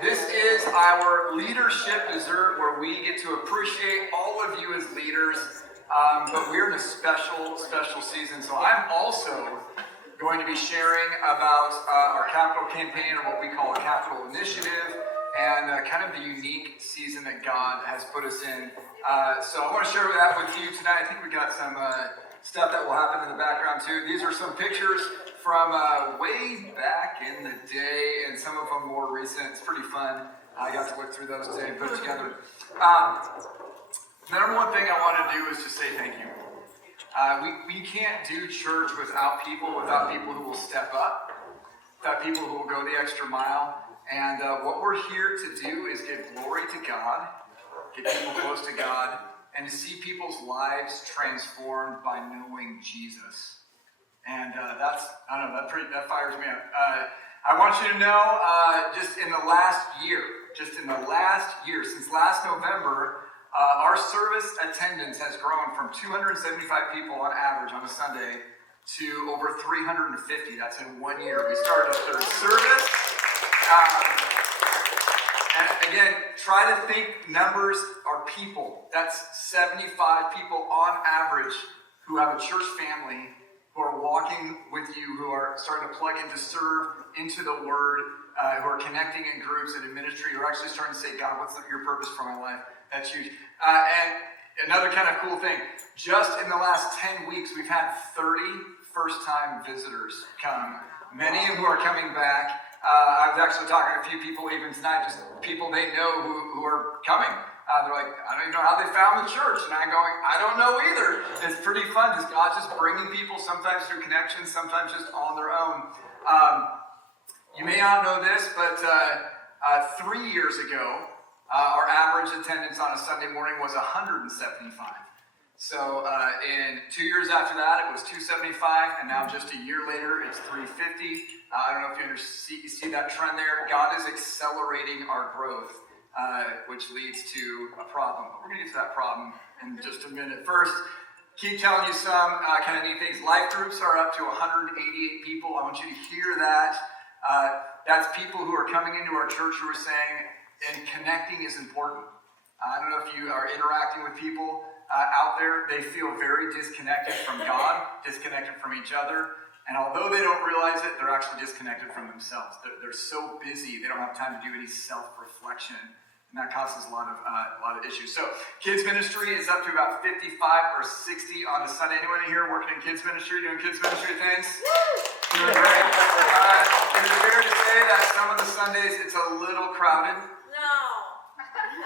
This is our leadership dessert where we get to appreciate all of you as leaders, but we're in a special season. So I'm also going to be sharing about our capital campaign, or what we call a capital initiative, and kind of the unique season that God has put us in. So I want to share that with you tonight. I think we got some stuff that will happen in the background too. These are some pictures from way back in the day, and some of them more recent. It's pretty fun. I got to look through those today and put it together. The number one thing I want to do is to say thank you. We can't do church without people who will step up, without people who will go the extra mile. And what we're here to do is give glory to God, get people close to God, and to see people's lives transformed by knowing Jesus. And that fires me up. I want you to know, just in the last year, since last November, our service attendance has grown from 275 people on average on a Sunday to over 350. That's in 1 year. We started a third service. And again, try to think numbers are people. That's 75 people on average who have a church family, who are walking with you, who are starting to plug in to serve into the Word, who are connecting in groups and in ministry, who are actually starting to say, God, what's your purpose for my life? That's huge. And another kind of cool thing, just in the last 10 weeks, we've had 30 first-time visitors come, many who are coming back. I was actually talking to a few people even tonight, just people they know who are coming. They're like, I don't even know how they found the church. And I'm going, I don't know either. It's pretty fun. God's just bringing people, sometimes through connections, sometimes just on their own. You may not know this, but 3 years ago, our average attendance on a Sunday morning was 175. So in 2 years after that, it was 275, and now just a year later, it's 350. I don't know if you see that trend there. God is accelerating our growth, which leads to a problem. But we're going to get to that problem in just a minute. First, keep telling you some kind of neat things. Life groups are up to 188 people. I want you to hear that. That's people who are coming into our church who are saying, and connecting is important. I don't know if you are interacting with people out there. They feel very disconnected from God, disconnected from each other. And although they don't realize it, they're actually disconnected from themselves. They're so busy, they don't have time to do any self-reflection. And that causes a lot of issues. So kids ministry is up to about 55 or 60 on a Sunday. Anyone in here working in kids ministry, doing kids ministry things? Doing great. Is it fair to say that some of the Sundays it's a little crowded? No.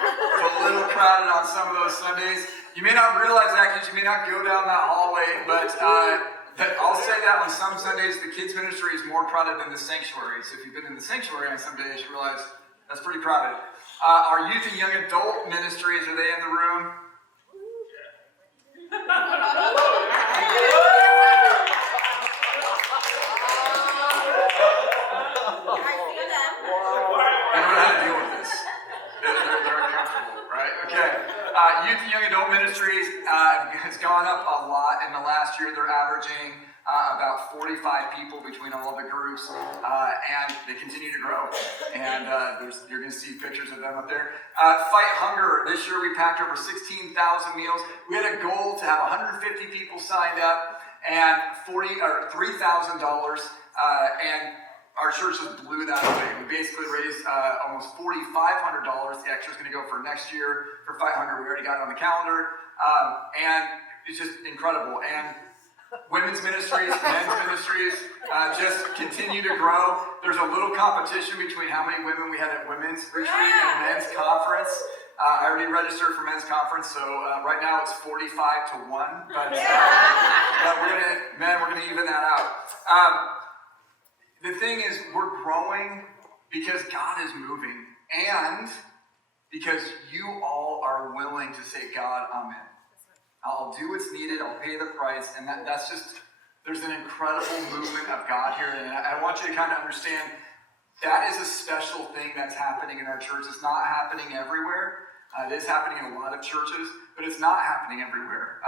It's a little crowded on some of those Sundays. You may not realize that because you may not go down that hallway, but I'll say that on some Sundays the kids ministry is more crowded than the sanctuary. So if you've been in the sanctuary on some days, you realize that's pretty crowded. Our youth and young adult ministries, are they in the room? I don't know how to deal with this. They're uncomfortable, right? Okay. Youth and young adult ministries has gone up a lot in the last year. They're averaging about 45 people between all of the groups, and they continue to grow. And you're going to see pictures of them up there. Fight Hunger. This year we packed over 16,000 meals. We had a goal to have 150 people signed up and $3,000, and our church just blew that away. We basically raised almost $4,500. The extra is going to go for next year for Fight Hunger. We already got it on the calendar, and it's just incredible. And women's ministries, men's ministries just continue to grow. There's a little competition between how many women we had at women's retreat and men's conference. I already registered for men's conference, so right now it's 45 to 1. But we're gonna even that out. The thing is, we're growing because God is moving, and because you all are willing to say, God, amen. I'll do what's needed, I'll pay the price, and that's just, there's an incredible movement of God here, and I want you to kind of understand that is a special thing that's happening in our church. It's not happening everywhere. It is happening in a lot of churches, but it's not happening everywhere.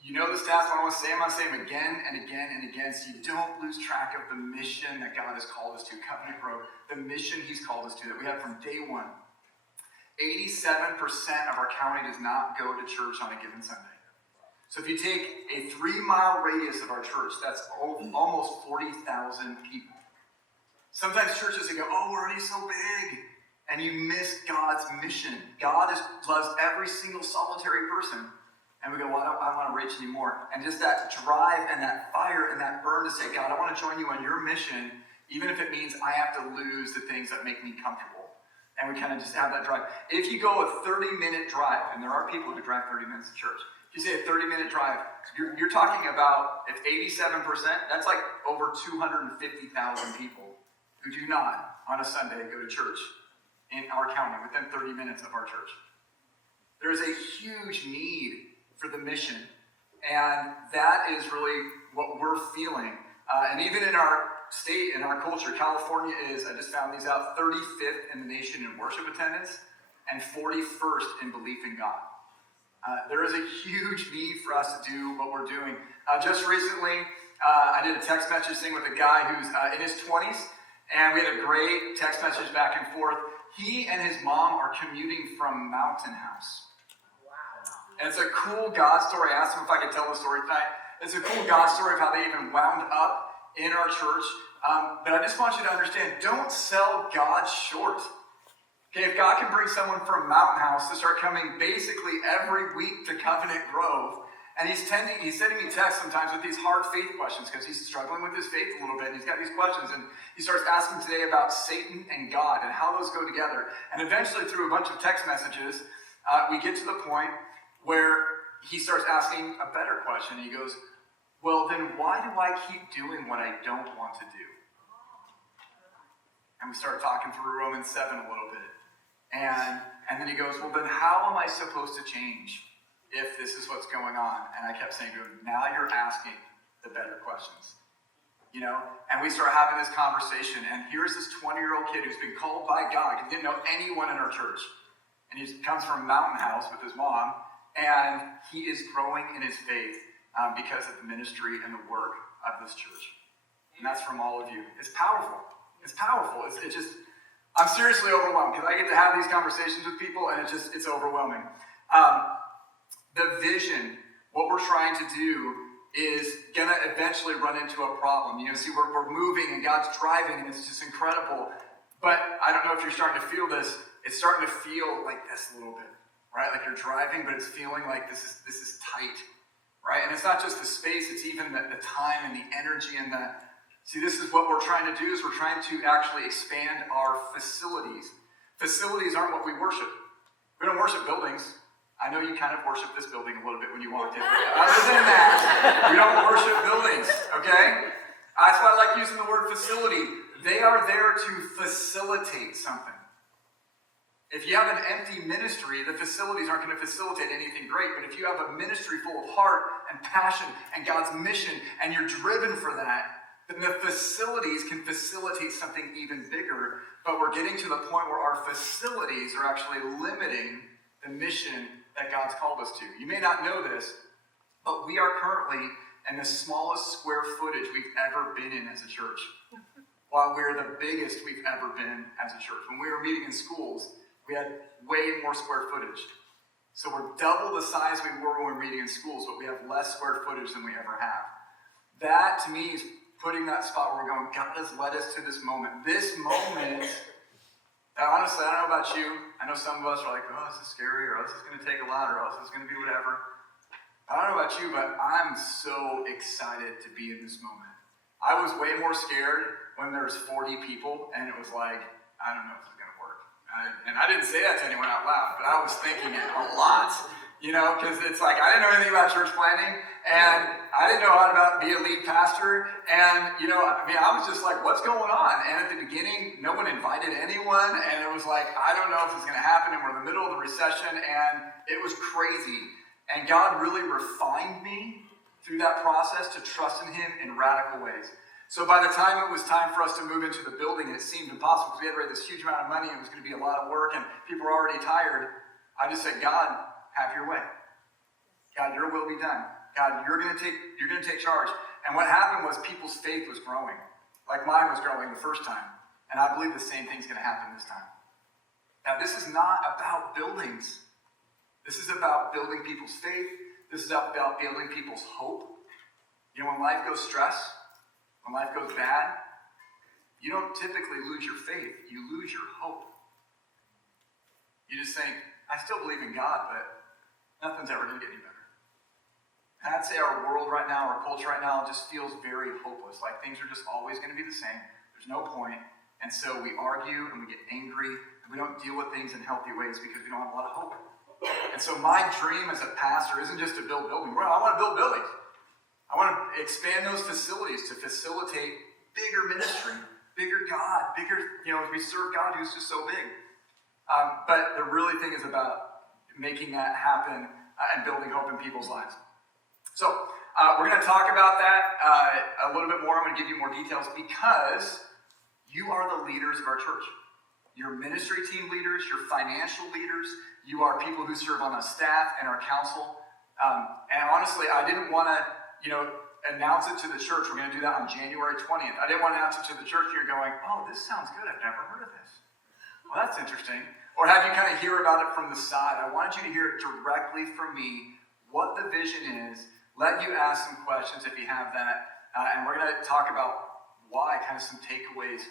You know the stats, but I want to say them, again and again and again, so you don't lose track of the mission that God has called us to, Covenant Grove, the mission he's called us to, that we have from day one. 87% of our county does not go to church on a given Sunday. So if you take a 3-mile radius of our church, that's almost 40,000 people. Sometimes churches, they go, oh, we're already so big. And you miss God's mission. God loves every single solitary person. And we go, well, I don't want to reach anymore. And just that drive and that fire and that burn to say, God, I want to join you on your mission, even if it means I have to lose the things that make me comfortable. And we kind of just have that drive. If you go a 30-minute drive, and there are people who drive 30 minutes to church. If you say a 30-minute drive, you're talking about, if 87%, that's like over 250,000 people who do not, on a Sunday, go to church in our county, within 30 minutes of our church. There's a huge need for the mission. And that is really what we're feeling. And even in our state, in our culture, California is, I just found these out, 35th in the nation in worship attendance and 41st in belief in God. There is a huge need for us to do what we're doing. Just recently, I did a text message thing with a guy who's in his 20s, and we had a great text message back and forth. He and his mom are commuting from Mountain House. And it's a cool God story. I asked him if I could tell the story tonight. It's a cool God story of how they even wound up in our church. But I just want you to understand, don't sell God short. Okay, if God can bring someone from Mountain House to start coming basically every week to Covenant Grove, and he's sending me texts sometimes with these hard faith questions because he's struggling with his faith a little bit, and he's got these questions, and he starts asking today about Satan and God and how those go together. And eventually, through a bunch of text messages, we get to the point where he starts asking a better question. He goes, well, then why do I keep doing what I don't want to do? And we start talking through Romans 7 a little bit. And then he goes, well, then how am I supposed to change if this is what's going on? And I kept saying to him, now you're asking the better questions. You know? And we start having this conversation, and here's this 20-year-old kid who's been called by God. He didn't know anyone in our church. And he comes from Mountain House with his mom, and he is growing in his faith because of the ministry and the work of this church. And that's from all of you. It's powerful. It's powerful. It's just, I'm seriously overwhelmed because I get to have these conversations with people, and it's overwhelming. The vision, what we're trying to do is going to eventually run into a problem. You know, see, we're moving and God's driving, and it's just incredible. But I don't know if you're starting to feel this. It's starting to feel like this a little bit. Right, like you're driving, but it's feeling like this is tight, right? And it's not just the space; it's even the time and the energy and the. See, this is what we're trying to do: is we're trying to actually expand our facilities. Facilities aren't what we worship. We don't worship buildings. I know you kind of worship this building a little bit when you walked in. But other than that, we don't worship buildings. Okay, that's why I like using the word facility. They are there to facilitate something. If you have an empty ministry, the facilities aren't going to facilitate anything great. But if you have a ministry full of heart and passion and God's mission, and you're driven for that, then the facilities can facilitate something even bigger. But we're getting to the point where our facilities are actually limiting the mission that God's called us to. You may not know this, but we are currently in the smallest square footage we've ever been in as a church, while we're the biggest we've ever been as a church. When we were meeting in schools, we had way more square footage. So we're double the size we were when we were meeting in schools, but we have less square footage than we ever have. That, to me, is putting that spot where we're going, God has led us to this moment. This moment, honestly, I don't know about you. I know some of us are like, oh, this is scary, or this is going to take a lot, or else it's going to be whatever. I don't know about you, but I'm so excited to be in this moment. I was way more scared when there was 40 people, and it was like, I don't know if it's going to work. And I didn't say that to anyone out loud, but I was thinking it a lot, you know, because it's like, I didn't know anything about church planting, and I didn't know how to be a lead pastor, and, you know, I mean, I was just like, what's going on? And at the beginning, no one invited anyone, and it was like, I don't know if it's going to happen, and we're in the middle of the recession, and it was crazy. And God really refined me through that process to trust in Him in radical ways. So by the time it was time for us to move into the building, and it seemed impossible because we had to raise this huge amount of money, and it was going to be a lot of work, and people were already tired, I just said, God, have your way. God, your will be done. God, you're going to take charge. And what happened was people's faith was growing. Like mine was growing the first time. And I believe the same thing's going to happen this time. Now, this is not about buildings. This is about building people's faith. This is about building people's hope. You know, when life goes stress, when life goes bad, you don't typically lose your faith. You lose your hope. You just think, I still believe in God, but nothing's ever going to get any better. And I'd say our world right now, our culture right now, just feels very hopeless. Like things are just always going to be the same. There's no point. And so we argue and we get angry and we don't deal with things in healthy ways because we don't have a lot of hope. And so my dream as a pastor isn't just to build buildings. I want to build buildings. I want to expand those facilities to facilitate bigger ministry, bigger God, bigger, we serve God who's just so big. But the really thing is about making that happen and building hope in people's lives. So we're going to talk about that a little bit more. I'm going to give you more details because you are the leaders of our church. Your ministry team leaders, your financial leaders, you are people who serve on the staff and our council. And honestly, I didn't want to, announce it to the church. We're going to do that on January 20th. I didn't want to announce it to the church. You're going, oh, this sounds good. I've never heard of this. Well, that's interesting. Or have you kind of hear about it from the side? I wanted you to hear it directly from me, what the vision is. Let you ask some questions if you have that. And we're going to talk about why, kind of some takeaways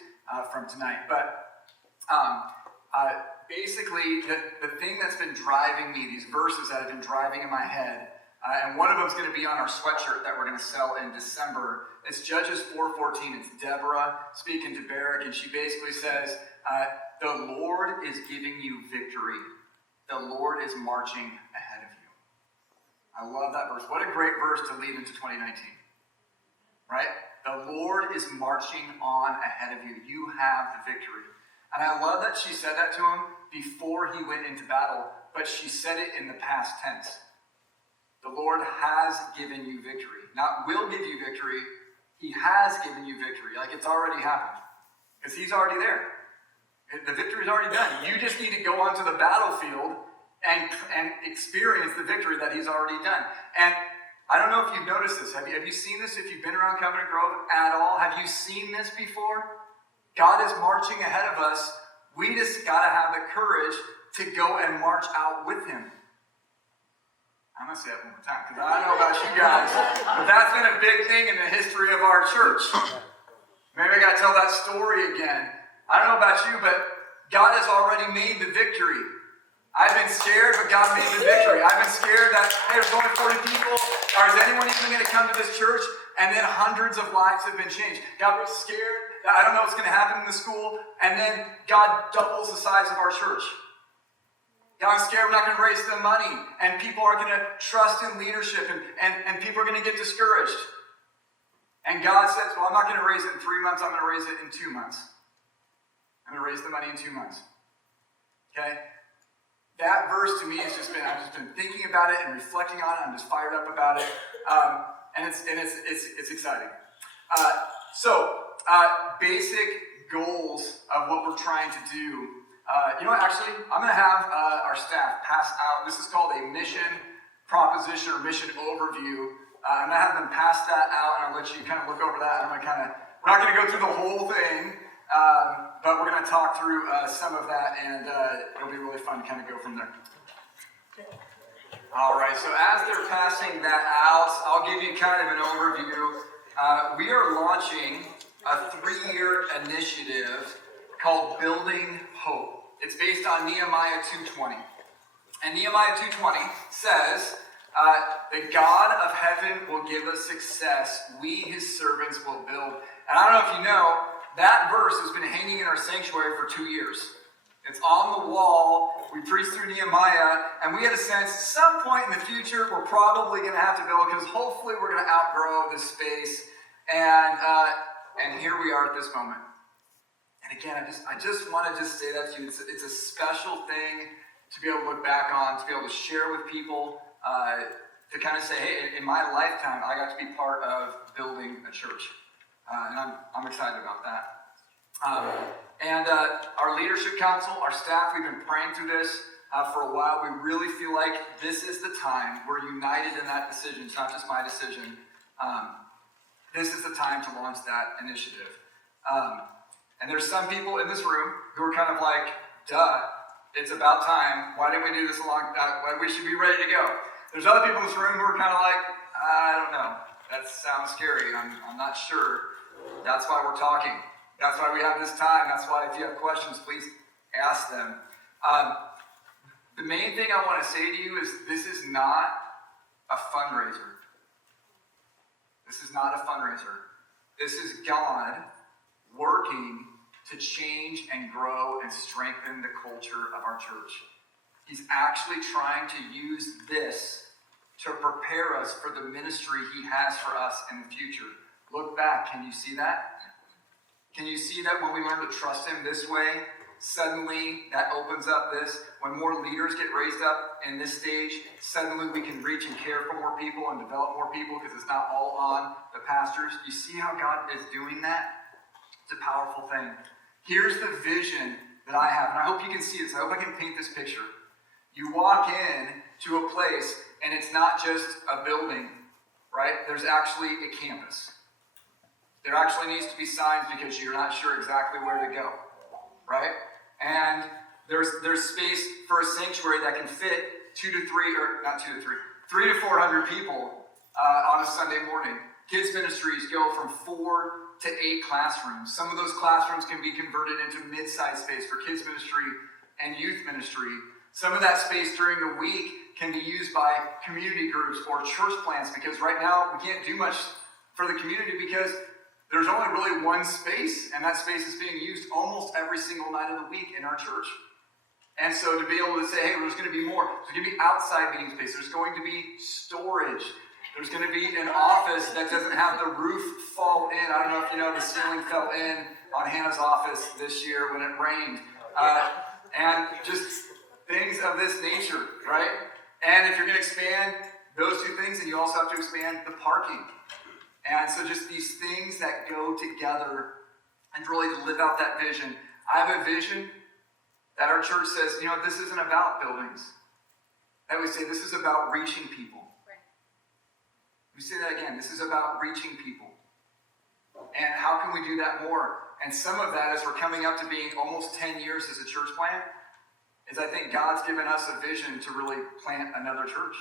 from tonight. But basically, the thing that's been driving me, these verses that have been driving in my head, and one of them is going to be on our sweatshirt that we're going to sell in December. It's Judges 4:14. It's Deborah speaking to Barak, and she basically says, the Lord is giving you victory. The Lord is marching ahead of you. I love that verse. What a great verse to lead into 2019. Right? The Lord is marching on ahead of you. You have the victory. And I love that she said that to him before he went into battle, but she said it in the past tense. The Lord has given you victory. Not will give you victory. He has given you victory. Like it's already happened. Because he's already there. The victory's already done. You just need to go onto the battlefield and experience the victory that he's already done. And I don't know if you've noticed this. Have you seen this if you've been around Covenant Grove at all? Have you seen this before? God is marching ahead of us. We just got to have the courage to go and march out with him. I'm going to say it one more time because I don't know about you guys, but that's been a big thing in the history of our church. Maybe I got to tell that story again. I don't know about you, but God has already made the victory. I've been scared, but God made the victory. I've been scared that, hey, there's only 40 people. Or is anyone even going to come to this church? And then hundreds of lives have been changed. God was scared that I don't know what's going to happen in the school. And then God doubles the size of our church. God, I'm scared we're not going to raise the money. And people are going to trust in leadership. And people are going to get discouraged. And God says, well, I'm not going to raise it in 3 months. I'm going to raise it in 2 months. I'm going to raise the money in 2 months. Okay? That verse to me has just been, I've just been thinking about it and reflecting on it. I'm just fired up about it. And it's exciting. Basic goals of what we're trying to do. Actually, I'm going to have our staff pass out. This is called a mission proposition or mission overview. I'm going to have them pass that out, and I'll let you kind of look over that. We're not going to go through the whole thing, but we're going to talk through some of that, and it'll be really fun to kind of go from there. All right, so as they're passing that out, I'll give you kind of an overview. We are launching a 3-year initiative called Building Hope. It's based on Nehemiah 2:20. And Nehemiah 2:20 says, the God of heaven will give us success. We, his servants, will build. And I don't know if you know, that verse has been hanging in our sanctuary for 2 years. It's on the wall. We preached through Nehemiah, and we had a sense at some point in the future we're probably going to have to build because hopefully we're going to outgrow this space. And here we are at this moment. And again, I just want to say that to you. It's a special thing to be able to look back on, to be able to share with people, to kind of say, hey, in my lifetime, I got to be part of building a church. And I'm excited about that. Our leadership council, our staff, we've been praying through this. for a while. We really feel like this is the time. We're united in that decision. It's not just my decision. This is the time to launch that initiative. And there's some people in this room who are kind of like, duh, it's about time. Why didn't we do this a long time? We should be ready to go. There's other people in this room who are kind of like, I don't know. That sounds scary. I'm not sure. That's why we're talking. That's why we have this time. That's why if you have questions, please ask them. The main thing I want to say to you is this is not a fundraiser. This is not a fundraiser. This is God working to change and grow and strengthen the culture of our church. He's actually trying to use this to prepare us for the ministry he has for us in the future. Look back, can you see that? Can you see that when we learn to trust him this way, suddenly that opens up this? When more leaders get raised up in this stage, suddenly we can reach and care for more people and develop more people because it's not all on the pastors. You see how God is doing that? It's a powerful thing. Here's the vision that I have, and I hope you can see this. I hope I can paint this picture. You walk in to a place, and it's not just a building, right? There's actually a campus. There actually needs to be signs because you're not sure exactly where to go, right? And there's space for a sanctuary that can fit 3 to 400 people on a Sunday morning. Kids ministries go from 4 to 8 classrooms. Some of those classrooms can be converted into mid-sized space for kids ministry and youth ministry. Some of that space during the week can be used by community groups or church plants, because right now we can't do much for the community because there's only really one space, and that space is being used almost every single night of the week in our church. And so to be able to say, hey, there's going to be more. There's going to be outside meeting space. There's going to be storage. There's going to be an office that doesn't have the roof fall in. I don't know if you know, the ceiling fell in on Hannah's office this year when it rained. And just things of this nature, right? And if you're going to expand those two things, then you also have to expand the parking. And so just these things that go together and really to live out that vision. I have a vision that our church says, this isn't about buildings. That we say this is about reaching people. Right. We say that again, this is about reaching people. And how can we do that more? And some of that, as we're coming up to being almost 10 years as a church plant, is I think God's given us a vision to really plant another church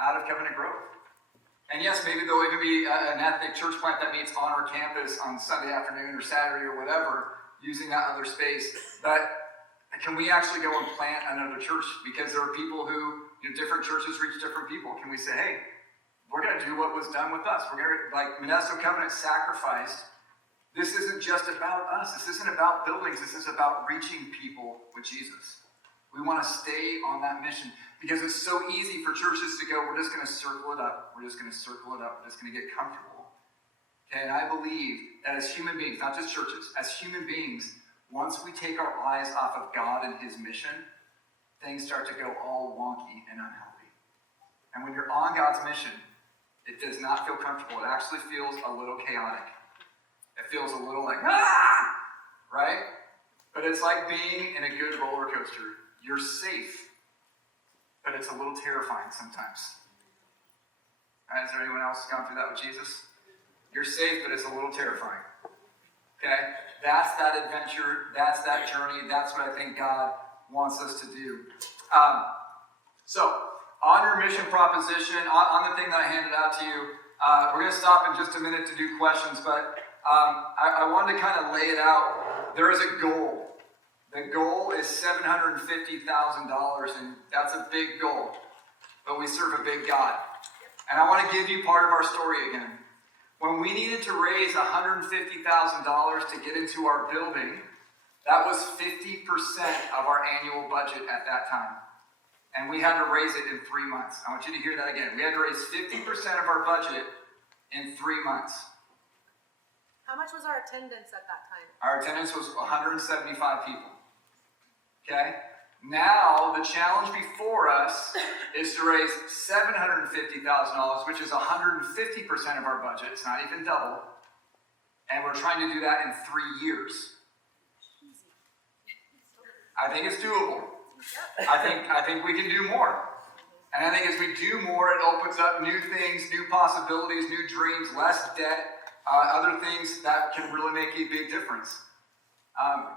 out of Covenant Grove. And yes, maybe there'll even be an ethnic church plant that meets on our campus on Sunday afternoon or Saturday or whatever, using that other space. But can we actually go and plant another church? Because there are people who, different churches reach different people. Can we say, hey, we're going to do what was done with us. We're going to, like Modesto Covenant sacrificed. This isn't just about us. This isn't about buildings. This is about reaching people with Jesus. We want to stay on that mission because it's so easy for churches to go, we're just going to circle it up. We're just going to circle it up. We're just going to get comfortable. Okay, and I believe that as human beings, not just churches, as human beings, once we take our eyes off of God and his mission, things start to go all wonky and unhealthy. And when you're on God's mission, it does not feel comfortable. It actually feels a little chaotic. It feels a little like, right? But it's like being in a good roller coaster. You're safe, but it's a little terrifying sometimes. Right, is there anyone else gone through that with Jesus? You're safe, but it's a little terrifying. Okay? That's that adventure. That's that journey. That's what I think God wants us to do. So, on your mission proposition, on the thing that I handed out to you, we're going to stop in just a minute to do questions, but I wanted to kind of lay it out. There is a goal. The goal is $750,000, and that's a big goal. But we serve a big God. And I want to give you part of our story again. When we needed to raise $150,000 to get into our building, that was 50% of our annual budget at that time. And we had to raise it in 3 months. I want you to hear that again. We had to raise 50% of our budget in 3 months. How much was our attendance at that time? Our attendance was 175 people. Okay? Now, the challenge before us is to raise $750,000, which is 150% of our budget. It's not even double. And we're trying to do that in 3 years. I think it's doable. I think we can do more. And I think as we do more, it opens up new things, new possibilities, new dreams, less debt, other things that can really make a big difference.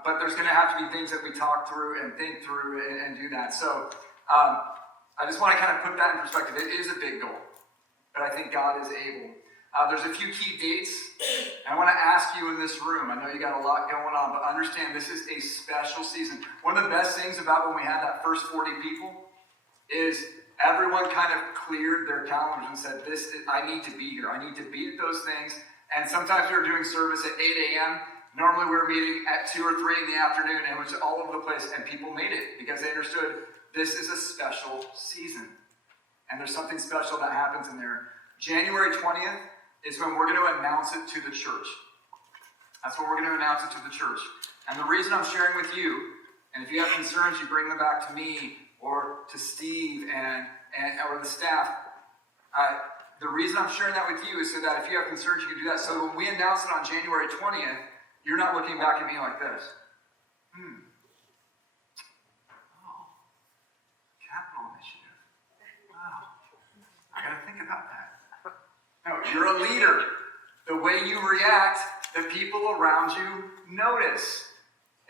But there's going to have to be things that we talk through and think through and do that. So I just want to kind of put that in perspective. It is a big goal, but I think God is able. There's a few key dates, and I want to ask you in this room. I know you got a lot going on, but understand this is a special season. One of the best things about when we had that first 40 people is everyone kind of cleared their calendars and said, I need to be here. I need to be at those things. And sometimes we were doing service at 8 a.m. Normally we were meeting at 2 or 3 in the afternoon, and it was all over the place, and people made it because they understood this is a special season. And there's something special that happens in there. January 20th is when we're going to announce it to the church. That's when we're going to announce it to the church. And the reason I'm sharing with you, and if you have concerns, you bring them back to me or to Steve or the staff. The reason I'm sharing that with you is so that if you have concerns, you can do that. So when we announce it on January 20th, you're not looking back at me like this. Oh, capital initiative. Wow. I got to think about that. No, you're a leader. The way you react, the people around you notice.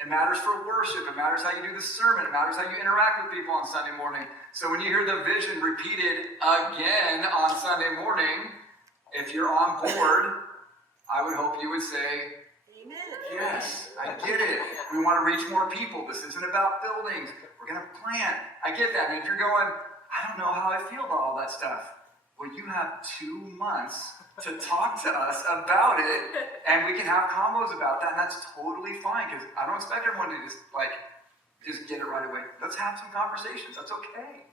It matters for worship. It matters how you do the sermon. It matters how you interact with people on Sunday morning. So when you hear the vision repeated again on Sunday morning, if you're on board, I would hope you would say, Amen. yes, I get it. We want to reach more people. This isn't about buildings. We're going to plant. I get that. And if you're going, I don't know how I feel about all that stuff. Well, you have 2 months to talk to us about it, and we can have combos about that, and that's totally fine, because I don't expect everyone to just get it right away. Let's have some conversations. That's okay.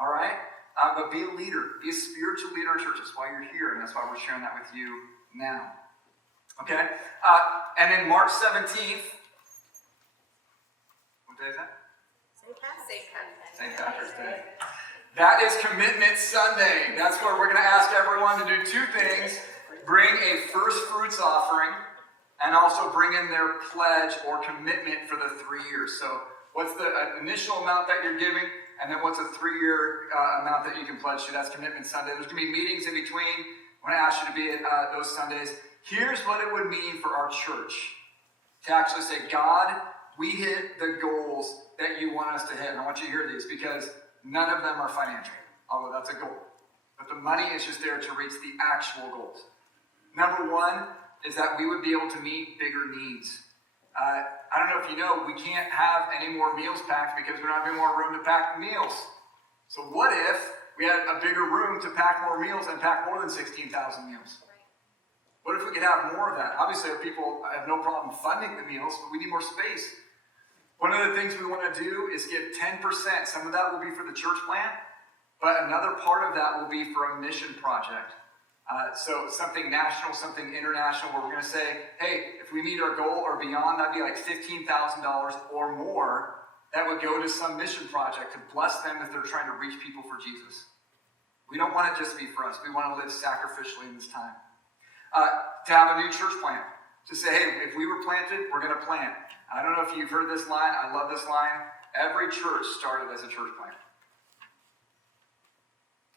All right? But be a leader. Be a spiritual leader in church. That's why you're here, and that's why we're sharing that with you now. Okay? And then March 17th, what day is that? St. Patrick's Day. That is Commitment Sunday. That's where we're going to ask everyone to do 2 things. Bring a first fruits offering and also bring in their pledge or commitment for the 3 years. So what's the initial amount that you're giving, and then what's a 3-year amount that you can pledge to? That's Commitment Sunday. There's going to be meetings in between. I want to ask you to be at those Sundays. Here's what it would mean for our church to actually say, God, we hit the goals that you want us to hit. And I want you to hear these because none of them are financial, although that's a goal. But the money is just there to reach the actual goals. Number 1 is that we would be able to meet bigger needs. I don't know if you know, we can't have any more meals packed because we don't have any more room to pack the meals. So what if we had a bigger room to pack more meals and pack more than 16,000 meals? What if we could have more of that? Obviously, people have no problem funding the meals, but we need more space. One of the things we want to do is give 10%. Some of that will be for the church plant, but another part of that will be for a mission project. So something national, something international, where we're going to say, hey, if we meet our goal or beyond, that'd be like $15,000 or more. That would go to some mission project to bless them if they're trying to reach people for Jesus. We don't want it just to be for us. We want to live sacrificially in this time. To have a new church plant. To say, hey, if we were planted, we're going to plant. I don't know if you've heard this line. I love this line. Every church started as a church plant.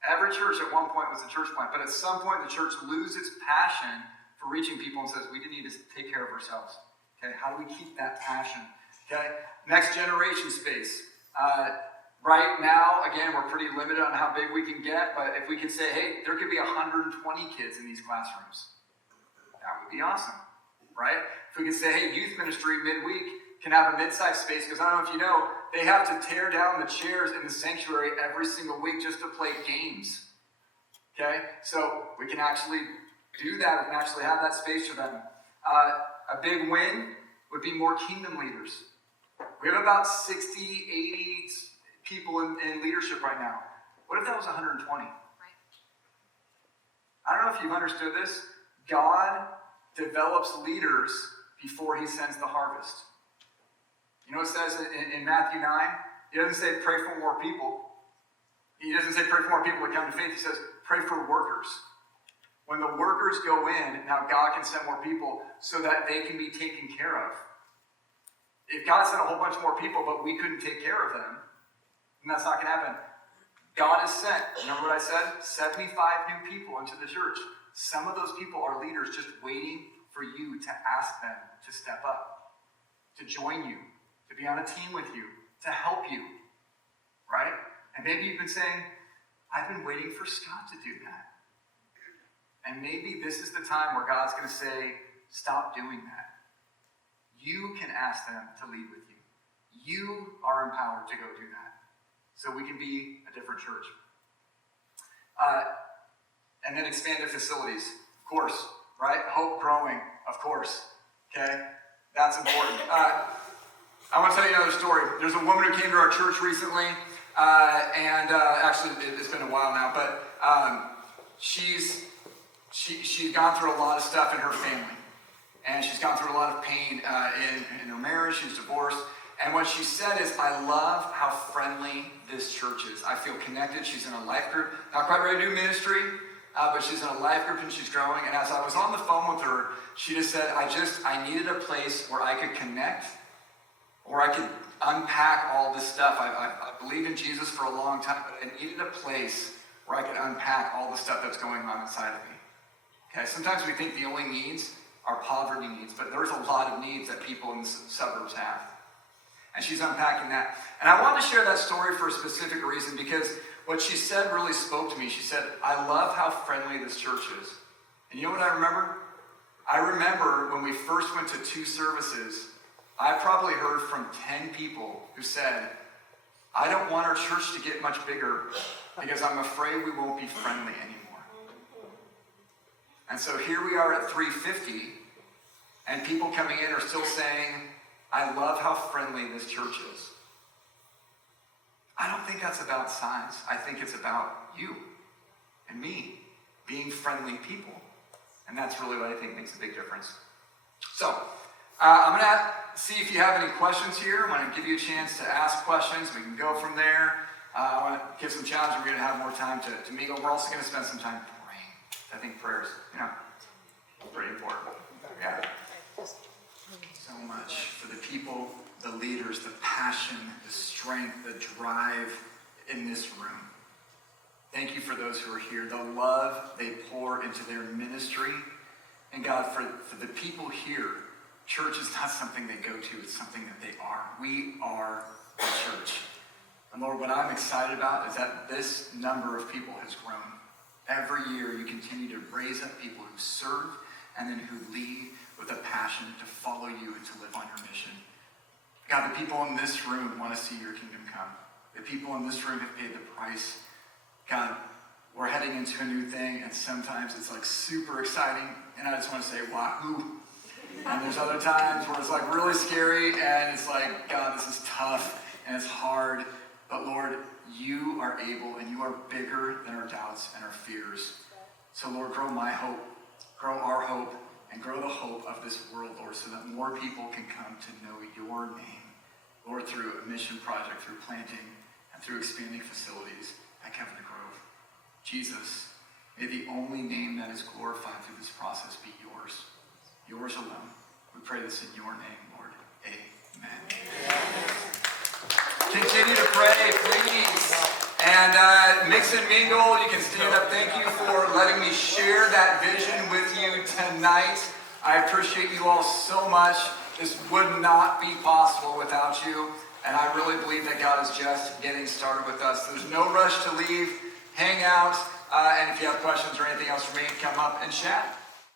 Every church at one point was a church plant. But at some point, the church loses its passion for reaching people and says, we need to take care of ourselves. Okay, how do we keep that passion? Okay, next generation space. Right now, again, we're pretty limited on how big we can get. But if we could say, hey, there could be 120 kids in these classrooms. That would be awesome. Right? If we could say, hey, youth ministry midweek can have a mid-sized space, because I don't know if you know, they have to tear down the chairs in the sanctuary every single week just to play games. Okay? So we can actually do that. We can actually have that space for them. A big win would be more kingdom leaders. We have about 60, 80 people in leadership right now. What if that was 120? Right. I don't know if you've understood this. God develops leaders before he sends the harvest. You know what it says in Matthew 9? He doesn't say pray for more people. He doesn't say pray for more people to come to faith. He says pray for workers. When the workers go in, now God can send more people so that they can be taken care of. If God sent a whole bunch more people, but we couldn't take care of them, And that's not going to happen. God has sent, remember what I said? 75 new people into the church. Some of those people are leaders just waiting for you to ask them to step up, to join you, to be on a team with you, to help you, right? And maybe you've been saying, I've been waiting for Scott to do that. And maybe this is the time where God's going to say, stop doing that. You can ask them to lead with you. You are empowered to go do that. So we can be a different church. And then expanded facilities, of course, right? Hope growing, of course, okay? That's important. I want to tell you another story. There's a woman who came to our church recently, and actually it's been a while now, but she's gone through a lot of stuff in her family. And she's gone through a lot of pain in her marriage. She's divorced. And what she said is, I love how friendly this church is. I feel connected. She's in a life group. Not quite ready to do ministry, but she's in a life group and she's growing. And as I was on the phone with her, she just said, I needed a place where I could connect, where I could unpack all this stuff. I believed in Jesus for a long time, but I needed a place where I could unpack all the stuff that's going on inside of me. Okay, sometimes we think the only needs are poverty needs, but there's a lot of needs that people in the suburbs have. And she's unpacking that. And I wanted to share that story for a specific reason, because what she said really spoke to me. She said, I love how friendly this church is. And you know what I remember? I remember when we first went to 2 services, I probably heard from 10 people who said, I don't want our church to get much bigger because I'm afraid we won't be friendly anymore. And so here we are at 350, and people coming in are still saying, I love how friendly this church is. I don't think that's about size. I think it's about you and me being friendly people. And that's really what I think makes a big difference. So, I'm going to see if you have any questions here. I want to give you a chance to ask questions. We can go from there. I want to give some challenges. We're going to have more time to mingle. We're also going to spend some time praying. I think prayers, pretty important. Yeah. So much for the people, the leaders, the passion, the strength, the drive in this room. Thank you for those who are here, the love they pour into their ministry. And God, for the people here, church is not something they go to, it's something that they are. We are the church. And Lord, what I'm excited about is that this number of people has grown. Every year you continue to raise up people who serve and then who lead with a passion to follow you and to live on your mission. God, the people in this room want to see your kingdom come. The people in this room have paid the price. God, we're heading into a new thing, and sometimes it's like super exciting, and I just want to say, wahoo. And there's other times where it's like really scary, and it's like, God, this is tough, and it's hard. But Lord, you are able, and you are bigger than our doubts and our fears. So Lord, grow my hope, grow our hope, and grow the hope of this world, Lord, so that more people can come to know your name, Lord, through a mission project, through planting, and through expanding facilities at Covenant Grove. Jesus, may the only name that is glorified through this process be yours, yours alone. We pray this in your name, Lord. Amen. Continue to pray, please. And mix and mingle. You can stand up. Thank you for letting me share that vision with you tonight. I appreciate you all so much. This would not be possible without you. And I really believe that God is just getting started with us. There's no rush to leave. Hang out. And if you have questions or anything else for me, come up and chat.